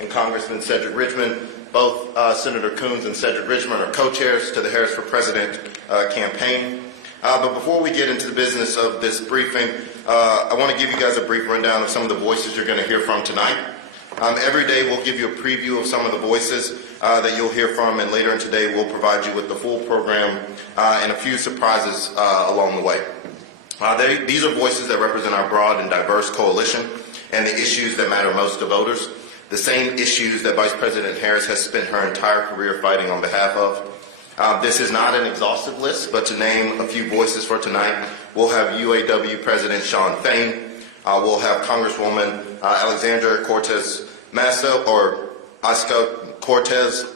and Congressman Cedric Richmond. Both Senator Coons and Cedric Richmond are co-chairs to the Harris for President campaign. But before we get into the business of this briefing, I want to give you guys a brief rundown of some of the voices you're going to hear from tonight. Every day we'll give you a preview of some of the voices that you'll hear from, and later in today we'll provide you with the full program and a few surprises along the way. These are voices that represent our broad and diverse coalition and the issues that matter most to voters, the same issues that Vice President Harris has spent her entire career fighting on behalf of. This is not an exhaustive list, but to name a few voices for tonight, we'll have UAW President Shawn Fain, we'll have Congresswoman Alexandria Cortez-Masto, or Ocasio-Cortez,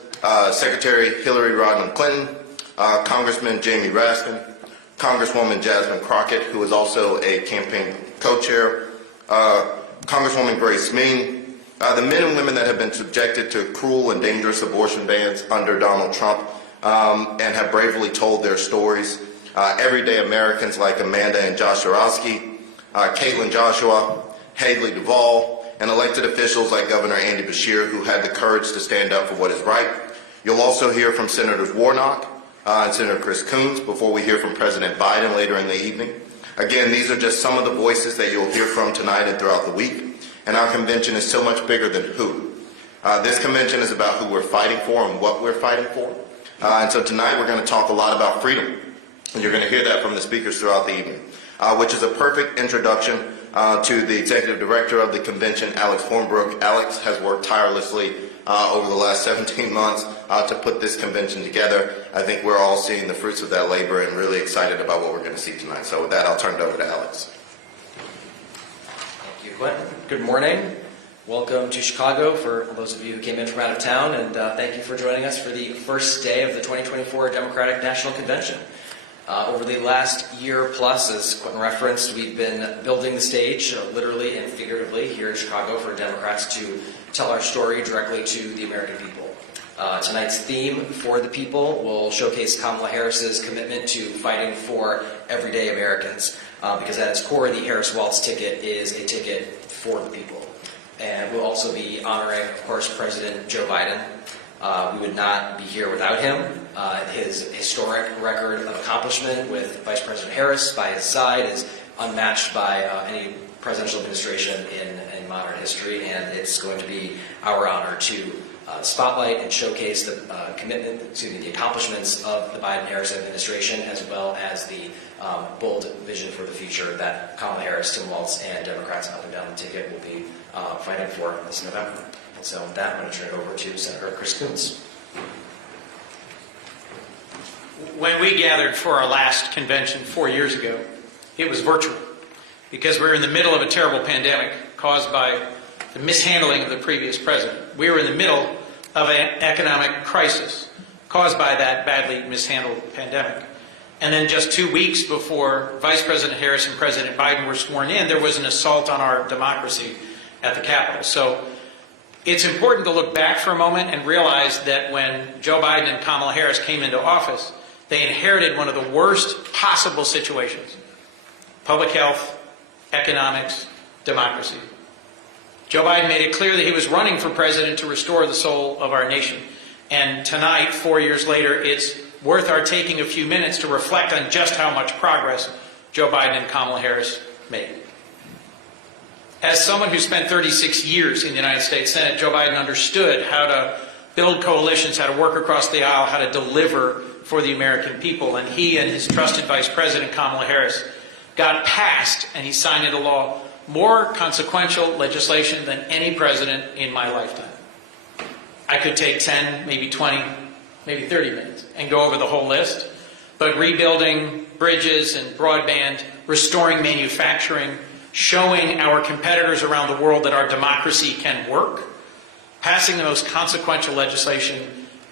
Secretary Hillary Rodham Clinton, Congressman Jamie Raskin, Congresswoman Jasmine Crockett, who is also a campaign co-chair, Congresswoman Grace Mean, the men and women that have been subjected to cruel and dangerous abortion bans under Donald Trump and have bravely told their stories, everyday Americans like Amanda and Josh Orozki, Caitlin Joshua, Haley Duvall, and elected officials like Governor Andy Beshear, who had the courage to stand up for what is right. You'll also hear from Senators Warnock and Senator Chris Coons before we hear from President Biden later in the evening. Again, these are just some of the voices that you'll hear from tonight and throughout the week. And our convention is so much bigger than who. This convention is about who we're fighting for and what we're fighting for. And so tonight we're going to talk a lot about freedom. And you're going to hear that from the speakers throughout the evening, which is a perfect introduction to the executive director of the convention, Alex Hornbrook. Alex has worked tirelessly over the last 17 months to put this convention together. I think we're all seeing the fruits of that labor and really excited about what we're going to see tonight. So with that, I'll turn it over to Alex. Thank you, Quentin. Good morning. Welcome to Chicago for those of you who came in from out of town, and thank you for joining us for the first day of the 2024 Democratic National Convention. Over the last year plus, as Quentin referenced, we've been building the stage, literally and figuratively, here in Chicago for Democrats to tell our story directly to the American people. Tonight's theme, For the People, will showcase Kamala Harris's commitment to fighting for everyday Americans, because at its core, the Harris Waltz ticket is a ticket for the people. And we'll also be honoring, of course, President Joe Biden. We would not be here without him. His historic record of accomplishment with Vice President Harris by his side is unmatched by any presidential administration in modern history, and it's going to be our honor to spotlight and showcase the the accomplishments of the Biden-Harris administration, as well as the bold vision for the future that Kamala Harris, Tim Walz, and Democrats up and down the ticket will be fighting for this November. And so with that, I'm going to turn it over to Senator Chris Coons. When we gathered for our last convention 4 years ago, it was virtual because we were in the middle of a terrible pandemic caused by the mishandling of the previous president. We were in the middle of an economic crisis caused by that badly mishandled pandemic. And then just 2 weeks before Vice President Harris and President Biden were sworn in, there was an assault on our democracy at the Capitol. So it's important to look back for a moment and realize that when Joe Biden and Kamala Harris came into office, they inherited one of the worst possible situations: public health, economics, democracy. Joe Biden made it clear that he was running for president to restore the soul of our nation. And tonight, 4 years later, it's worth our taking a few minutes to reflect on just how much progress Joe Biden and Kamala Harris made. As someone who spent 36 years in the United States Senate, Joe Biden understood how to build coalitions, how to work across the aisle, how to deliver for the American people. And he and his trusted Vice President, Kamala Harris, got passed, and he signed into law, more consequential legislation than any president in my lifetime. I could take 10, maybe 20, maybe 30 minutes and go over the whole list, but rebuilding bridges and broadband, restoring manufacturing, showing our competitors around the world that our democracy can work, passing the most consequential legislation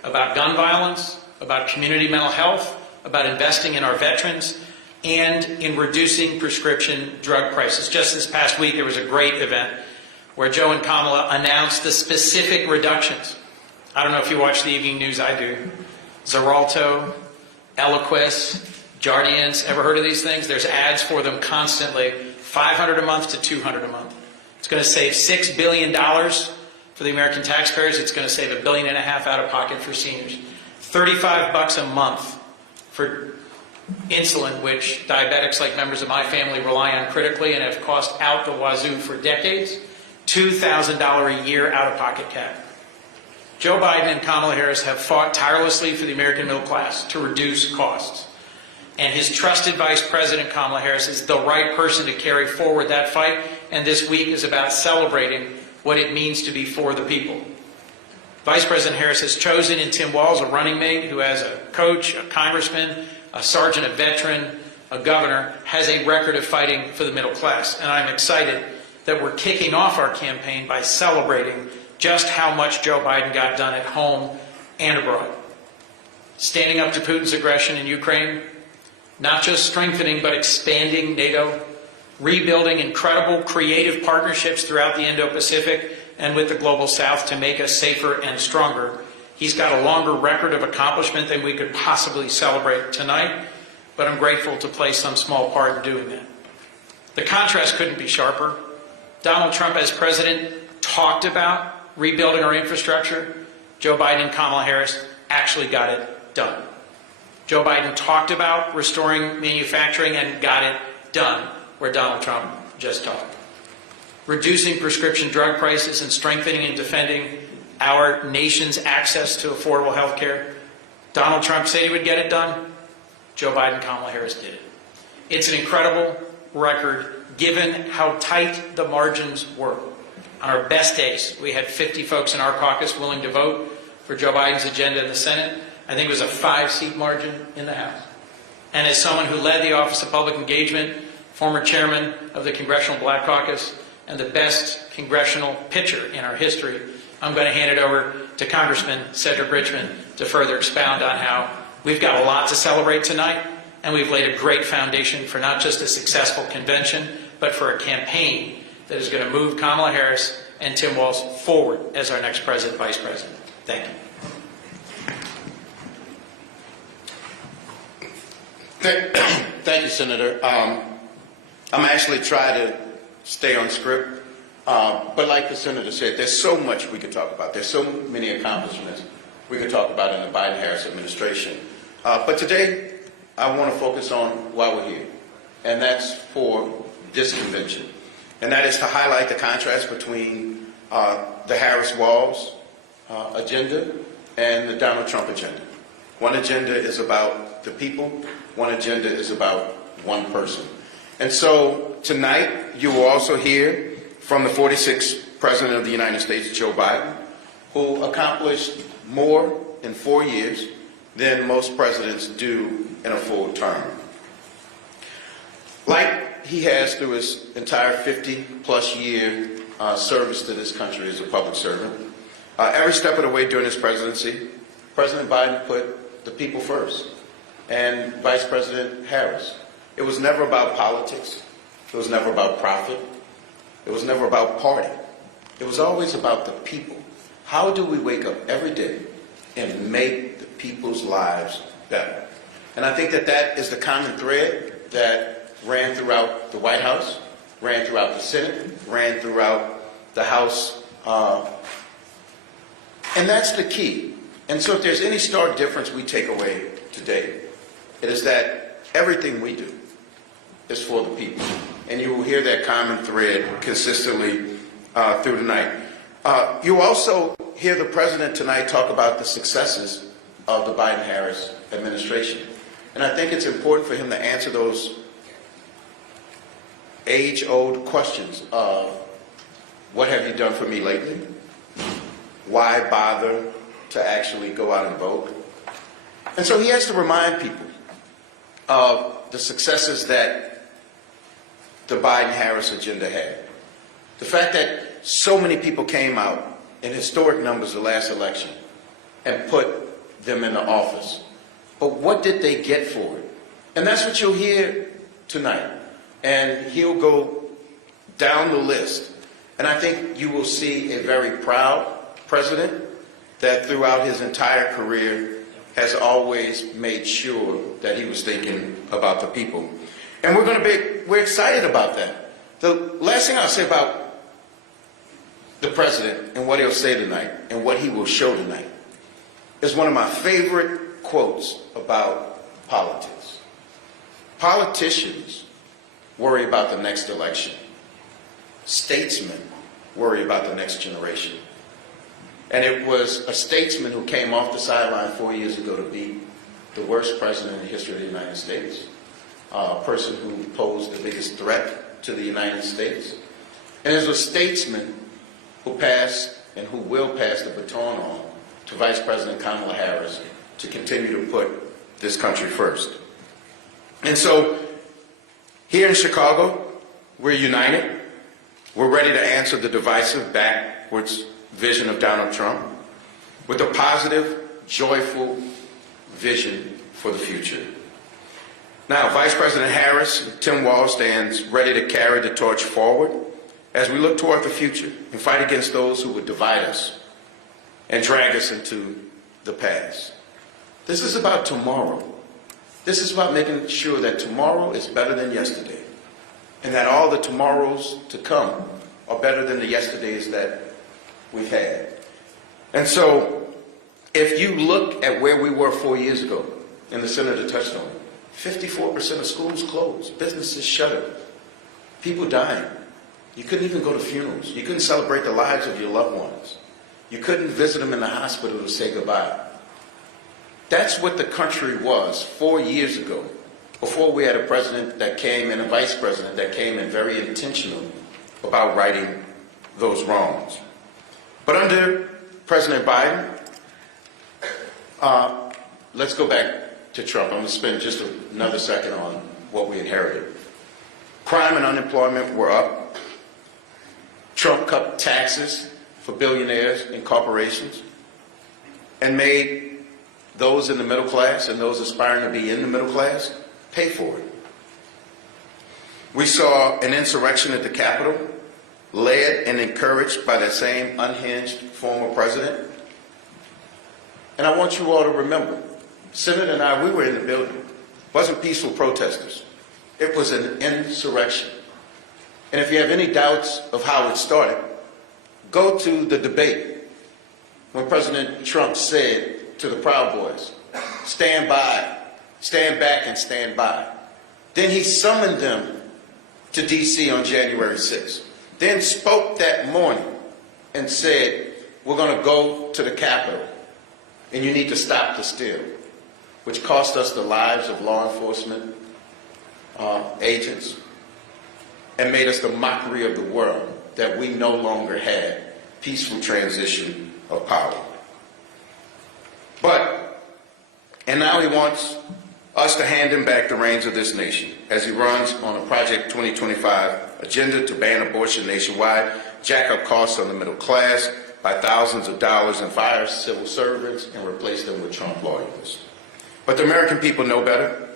about gun violence, about community mental health, about investing in our veterans, and in reducing prescription drug prices. Just this past week, there was a great event where Joe and Kamala announced the specific reductions. I don't know if you watch the evening news, I do. Xarelto, Eliquis, Jardiance, ever heard of these things? There's ads for them constantly, $500 a month to $200 a month. It's going to save $6 billion for for the American taxpayers. It's going to save $1.5 billion out of pocket for seniors. $35 a month for insulin, which diabetics like members of my family rely on critically and have cost out the wazoo for decades. $2,000 a year out-of-pocket cap. Joe Biden and Kamala Harris have fought tirelessly for the American middle class to reduce costs. And his trusted Vice President, Kamala Harris, is the right person to carry forward that fight. And this week is about celebrating what it means to be for the people. Vice President Harris has chosen in Tim Walz a running mate who has a coach, a congressman, a sergeant, a veteran, a governor, has a record of fighting for the middle class. And I'm excited that we're kicking off our campaign by celebrating just how much Joe Biden got done at home and abroad. Standing up to Putin's aggression in Ukraine, not just strengthening but expanding NATO, rebuilding incredible creative partnerships throughout the Indo-Pacific and with the global South to make us safer and stronger. He's got a longer record of accomplishment than we could possibly celebrate tonight, but I'm grateful to play some small part in doing that. The contrast couldn't be sharper. Donald Trump, as president, talked about rebuilding our infrastructure. Joe Biden and Kamala Harris actually got it done. Joe Biden talked about restoring manufacturing and got it done, where Donald Trump just talked. Reducing prescription drug prices and strengthening and defending our nation's access to affordable health care. Donald Trump said he would get it done. Joe Biden and Kamala Harris did it. It's an incredible record given how tight the margins were. On our best days, we had 50 folks in our caucus willing to vote for Joe Biden's agenda in the Senate. I think it was a 5-seat margin in the House. And as someone who led the Office of Public Engagement, former chairman of the Congressional Black Caucus, and the best congressional pitcher in our history, I'm going to hand it over to Congressman Cedric Richmond to further expound on how we've got a lot to celebrate tonight, and we've laid a great foundation for not just a successful convention, but for a campaign that is going to move Kamala Harris and Tim Walz forward as our next president, vice president. Thank you. Thank you, Senator. I'm actually trying to stay on script, but like the Senator said, there's so much we could talk about. There's so many accomplishments we could talk about in the Biden-Harris administration. But today, I want to focus on why we're here, and that's for this convention. And that is to highlight the contrast between the Harris-Walz agenda and the Donald Trump agenda. One agenda is about the people. One agenda is about one person. And so tonight, you will also hear from the 46th President of the United States, Joe Biden, who accomplished more in 4 years than most presidents do in a full term. Like he has through his entire 50-plus year service to this country as a public servant, every step of the way during his presidency, President Biden put the people first, and Vice President Harris. It was never about politics. It was never about profit. It was never about party. It was always about the people. How do we wake up every day and make the people's lives better? And I think that that is the common thread that ran throughout the White House, ran throughout the Senate, ran throughout the House. And that's the key. And so if there's any stark difference we take away today, it is that everything we do is for the people. And you will hear that common thread consistently through the night. You will also hear the president tonight talk about the successes of the Biden-Harris administration. And I think it's important for him to answer those age-old questions of, what have you done for me lately? Why bother to actually go out and vote? And so he has to remind people of the successes that the Biden-Harris agenda had. The fact that so many people came out in historic numbers the last election and put them in the office. But what did they get for it? And that's what you'll hear tonight. And he'll go down the list. And I think you will see a very proud president that throughout his entire career has always made sure that he was thinking about the people. And we're excited about that. The last thing I'll say about the president and what he'll say tonight and what he will show tonight is one of my favorite quotes about politics. Politicians worry about the next election. Statesmen worry about the next generation. And it was a statesman who came off the sideline 4 years ago to be the worst president in the history of the United States, a person who posed the biggest threat to the United States. And it was a statesman who passed and who will pass the baton on to Vice President Kamala Harris to continue to put this country first. And so here in Chicago, we're united. We're ready to answer the divisive, backwards vision of Donald Trump with a positive, joyful vision for the future. Now, Vice President Harris, Tim Walz stands ready to carry the torch forward as we look toward the future and fight against those who would divide us and drag us into the past. This is about tomorrow. This is about making sure that tomorrow is better than yesterday, and that all the tomorrows to come are better than the yesterdays that we've had. And so, if you look at where we were 4 years ago, and the senator touched on it, 54% of schools closed, businesses shuttered, people dying. You couldn't even go to funerals. You couldn't celebrate the lives of your loved ones. You couldn't visit them in the hospital to say goodbye. That's what the country was 4 years ago, before we had a president that came and a vice president that came in very intentional about righting those wrongs. But under President Biden, let's go back to Trump. I'm going to spend just another second on what we inherited. Crime and unemployment were up. Trump cut taxes for billionaires and corporations and made those in the middle class and those aspiring to be in the middle class pay for it. We saw an insurrection at the Capitol, led and encouraged by that same unhinged former president. And I want you all to remember, Senator and I, we were in the building. It wasn't peaceful protesters. It was an insurrection. And if you have any doubts of how it started, go to the debate when President Trump said to the Proud Boys, stand by, stand back and stand by. Then he summoned them to D.C. on January 6th. Then spoke that morning and said, we're going to go to the Capitol and you need to stop the steal, which cost us the lives of law enforcement agents and made us the mockery of the world that we no longer had peaceful transition of power. And now he wants us to hand him back the reins of this nation as he runs on a Project 2025 agenda to ban abortion nationwide, jack up costs on the middle class by thousands of dollars, and fire civil servants and replace them with Trump lawyers. But the American people know better.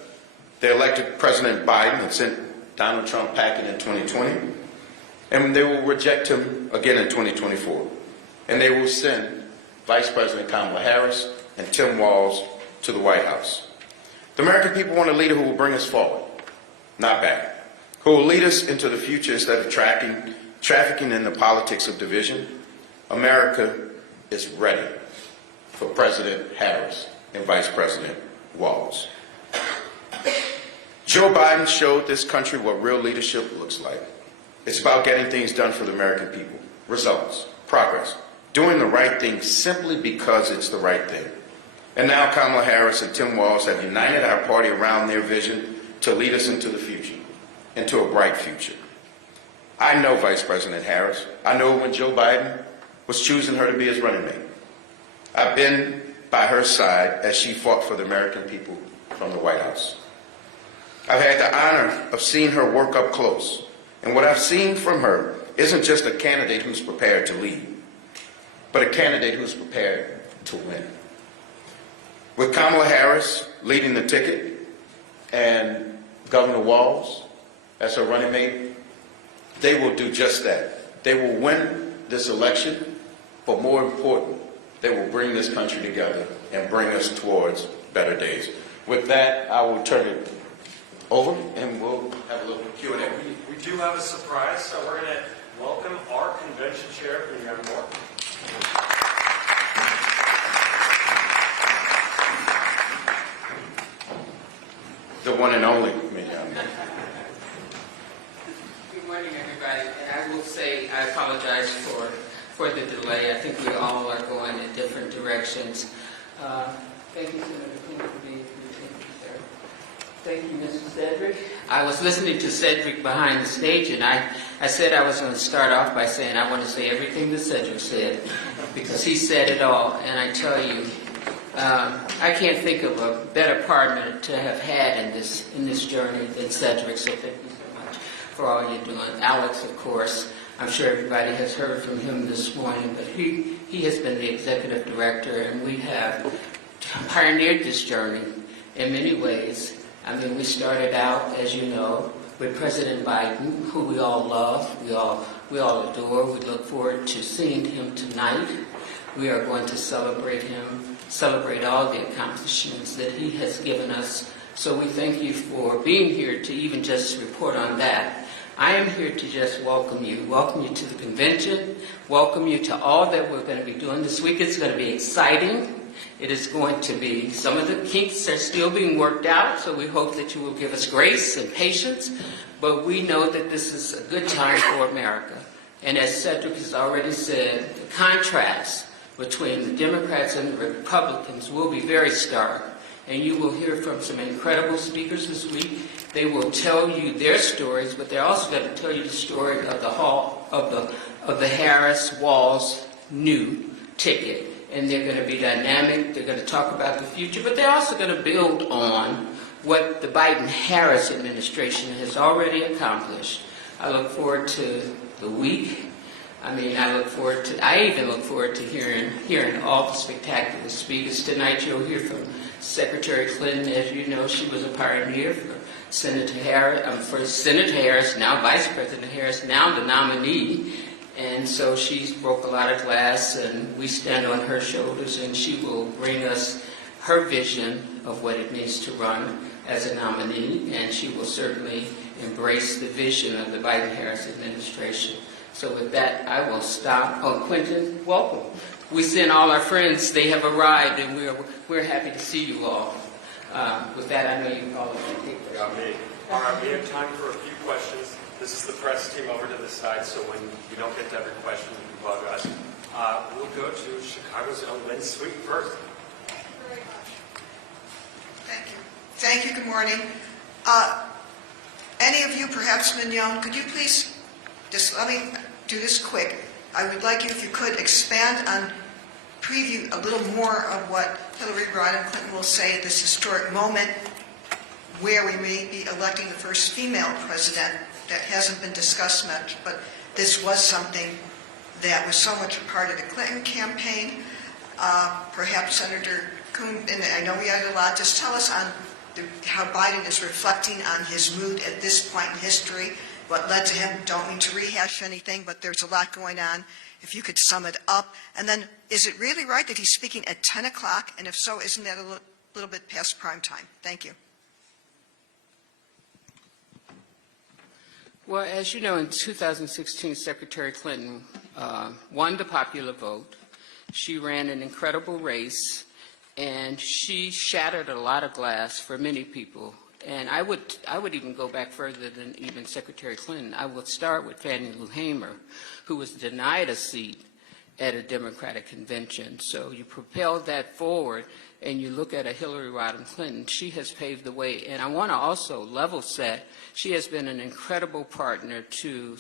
They elected President Biden and sent Donald Trump packing in 2020, and they will reject him again in 2024. And they will send Vice President Kamala Harris and Tim Walz to the White House. The American people want a leader who will bring us forward, not back, who will lead us into the future instead of trafficking in the politics of division. America is ready for President Harris and Vice President Walz. Joe Biden showed this country what real leadership looks like. It's about getting things done for the American people. Results, progress, doing the right thing simply because it's the right thing. And now Kamala Harris and Tim Walz have united our party around their vision to lead us into the future, into a bright future. I know Vice President Harris. I know when Joe Biden was choosing her to be his running mate. I've been by her side as she fought for the American people from the White House. I've had the honor of seeing her work up close. And what I've seen from her isn't just a candidate who's prepared to lead, but a candidate who's prepared to win. With Kamala Harris leading the ticket and Governor Walz as her running mate, they will do just that. They will win this election, but more important, they will bring this country together and bring us towards better days. With that, I will turn it over and we'll have a little Q&A. We do have a surprise, so we're going to welcome our convention chair, Leanne Moore. The one and only Mignon. Good morning, everybody. And I will say I apologize for the delay. I think we all are going in different directions. Thank you, Senator King, for being here. Thank you, Mr. Cedric. I was listening to Cedric behind the stage, and I said I was going to start off by saying I want to say everything that Cedric said, because he said it all. And I tell you, I can't think of a better partner to have had in this journey than Cedric, so thank you so much for all you're doing. Alex, of course, I'm sure everybody has heard from him this morning, but he has been the executive director, and we have pioneered this journey in many ways. I mean, we started out, as you know, with President Biden, who we all love, we all adore. We look forward to seeing him tonight. We are going to celebrate him, celebrate all the accomplishments that he has given us. So we thank you for being here to even just report on that. I am here to just welcome you to the convention, welcome you to all that we're going to be doing this week. It's going to be exciting. It is going to be, some of the kinks are still being worked out, so we hope that you will give us grace and patience, but we know that this is a good time for America. And as Cedric has already said, the contrast between the Democrats and the Republicans will be very stark, and you will hear from some incredible speakers this week. They will tell you their stories, but they're also going to tell you the story of the Harris-Walz new ticket. And they're going to be dynamic, they're going to talk about the future, but they're also going to build on what the Biden-Harris administration has already accomplished. I look forward to the week. I even look forward to hearing all the spectacular speakers. Tonight you'll hear from Secretary Clinton. As you know, she was a pioneer for Senator Harris, now Vice President Harris, now the nominee. And so she's broke a lot of glass, and we stand on her shoulders, and she will bring us her vision of what it means to run as a nominee, and she will certainly embrace the vision of the Biden-Harris administration. So with that, I will stop. Oh, Quentin, welcome. We send all our friends. They have arrived, and we're happy to see you all. With that, I know you all are going to take questions. Got me. All right, we have time for a few questions. This is the press team over to the side, so when you don't get to every question, you can bug us. We'll go to Chicago's own Lynn Sweet first. Thank you. Thank you. Good morning. Any of you, perhaps Mignon, could you please just let me do this quick. I would like you, if you could, expand on, preview a little more of what Hillary Rodham Clinton will say at this historic moment where we may be electing the first female president. That hasn't been discussed much, but this was something that was so much a part of the Clinton campaign. Perhaps Senator Coon, and I know we had a lot, just tell us on how Biden is reflecting on his mood at this point in history, what led to him. Don't mean to rehash anything, but there's a lot going on. If you could sum it up. And then, is it really right that he's speaking at 10 o'clock? And if so, isn't that a little bit past prime time? Thank you. Well, as you know, in 2016, Secretary Clinton won the popular vote. She ran an incredible race, and she shattered a lot of glass for many people. And I would even go back further than even Secretary Clinton. I would start with Fannie Lou Hamer, who was denied a seat at a Democratic convention. So you propel that forward, and you look at a Hillary Rodham Clinton. She has paved the way. And I want to also level set. She has been an incredible partner to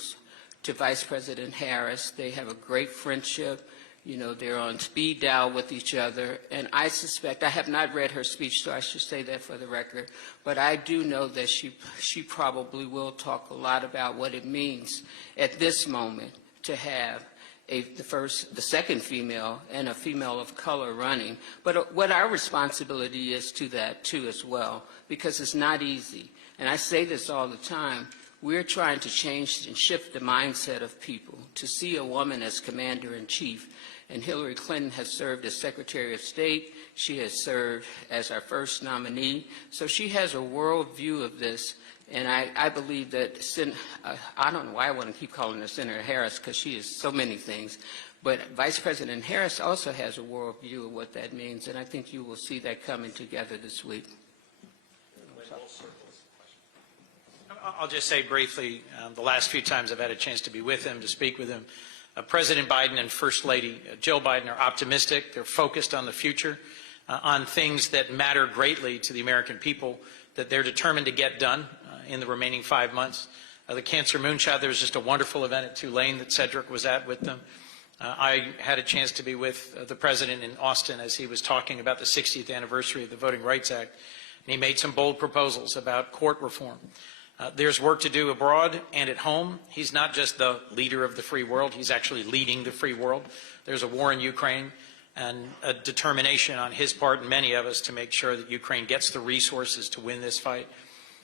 Vice President Harris. They have a great friendship. You know, they're on speed dial with each other. And I suspect, I have not read her speech, so I should say that for the record, but I do know that she probably will talk a lot about what it means at this moment to have the second female and a female of color running. But what our responsibility is to that, too, as well, because it's not easy. And I say this all the time. We're trying to change and shift the mindset of people to see a woman as commander-in-chief. And Hillary Clinton has served as Secretary of State. She has served as our first nominee. So she has a world view of this And I believe that, I don't know why I want to keep calling her Senator Harris, because she is so many things, but Vice President Harris also has a worldview of what that means, and I think you will see that coming together this week. I'll just say briefly, the last few times I've had a chance to be with him, to speak with him, President Biden and First Lady Jill Biden are optimistic. They're focused on the future, on things that matter greatly to the American people, that they're determined to get done in the remaining 5 months. The Cancer Moonshot, there was just a wonderful event at Tulane that Cedric was at with them. I had a chance to be with the President in Austin as he was talking about the 60th anniversary of the Voting Rights Act, and he made some bold proposals about court reform. There's work to do abroad and at home. He's not just the leader of the free world, he's actually leading the free world. There's a war in Ukraine and a determination on his part and many of us to make sure that Ukraine gets the resources to win this fight.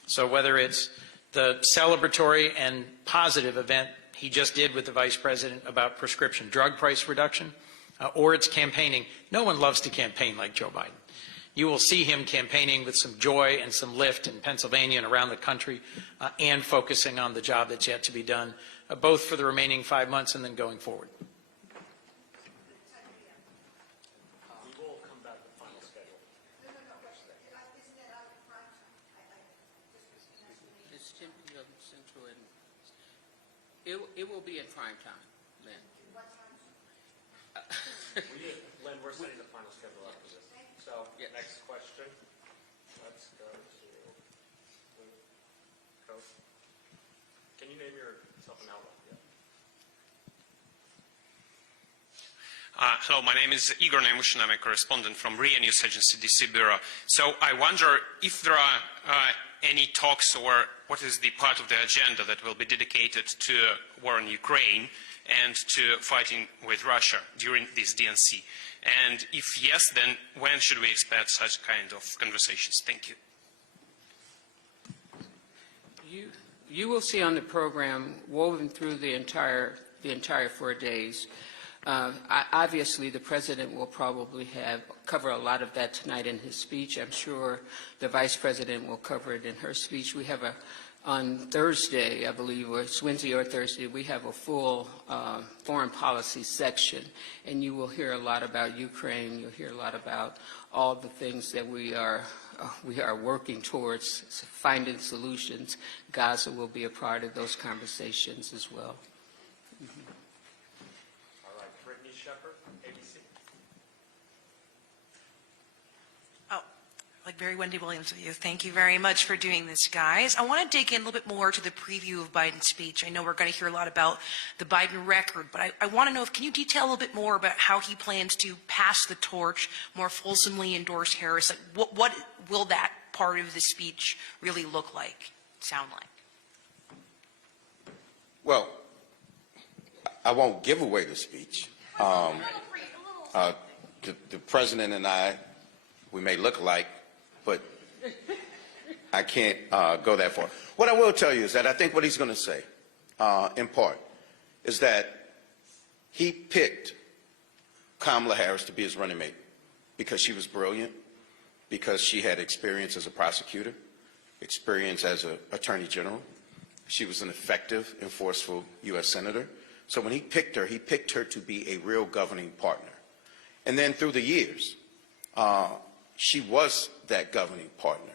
So whether it's the celebratory and positive event he just did with the Vice President about prescription drug price reduction, or it's campaigning, no one loves to campaign like Joe Biden. You will see him campaigning with some joy and some lift in Pennsylvania and around the country, and focusing on the job that's yet to be done, both for the remaining 5 months and then going forward. We will come back to the final schedule. It's 10 p.m. Central, and it will be in prime time, Lynn. Lynn, we're setting the final schedule after this. So, Yes. next question. Let's go to Coach. Can you name yourself an outlet? Yeah. Hello, my name is Igor Nemushin. I'm a correspondent from RIA News Agency DC Bureau. So I wonder if there are any talks, or what is the part of the agenda that will be dedicated to war in Ukraine and to fighting with Russia during this DNC? And if yes, then when should we expect such kind of conversations? Thank you. You will see on the program, woven through the entire 4 days, obviously the President will probably cover a lot of that tonight in his speech. I'm sure the Vice President will cover it in her speech. We have on Thursday, I believe, or it's Wednesday or Thursday, we have a full foreign policy section, and you will hear a lot about Ukraine. You'll hear a lot about all the things that we are working towards finding solutions. Gaza will be a part of those conversations as well. All right, Brittany Shepard, ABC. Like Barry Wendy Williams with you. Thank you very much for doing this, guys. I want to dig in a little bit more to the preview of Biden's speech. I know we're going to hear a lot about the Biden record, but I want to know, can you detail a little bit more about how he plans to pass the torch, more fulsomely endorse Harris? Like, what will that part of the speech really look like, sound like? Well, I won't give away the speech. The President and I, we may look alike, but I can't go that far. What I will tell you is that I think what he's going to say, in part, is that he picked Kamala Harris to be his running mate because she was brilliant, because she had experience as a prosecutor, experience as an attorney general. She was an effective and forceful U.S. senator. So when he picked her to be a real governing partner. And then through the years, she was that governing partner.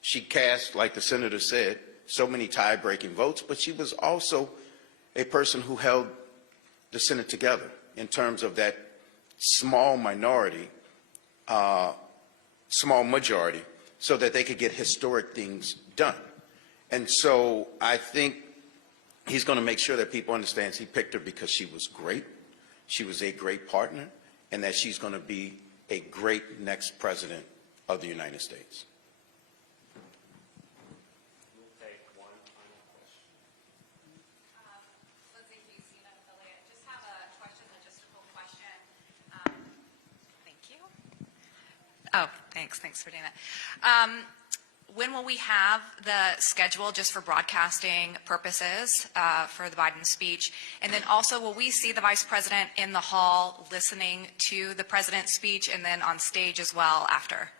She cast, like the senator said, so many tie-breaking votes, but she was also a person who held the Senate together in terms of that small minority, small majority, so that they could get historic things done. And so I think he's going to make sure that people understand he picked her because she was great, she was a great partner, and that she's going to be a great next president of the United States. We'll take one final question. Lindsay Hughes, CNN affiliate. Just have a question, logistical question. Thank you. Oh, thanks. Thanks for doing that. When will we have the schedule just for broadcasting purposes for the Biden speech? And then also, will we see the Vice President in the hall listening to the President's speech and then on stage as well after?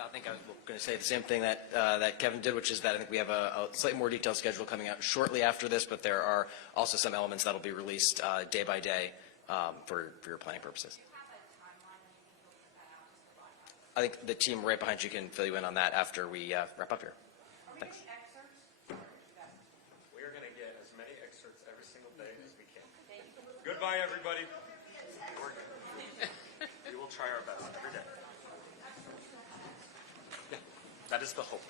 No, I think I was going to say the same thing that Kevin did, which is that I think we have a slightly more detailed schedule coming out shortly after this, but there are also some elements that will be released day by day for your planning purposes. I think the team right behind you can fill you in on that after we wrap up here. Thanks. We are going to get as many excerpts every single day as we can. Goodbye, everybody. We will try our best every day. Yeah, that is the hope.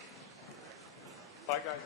Bye, guys.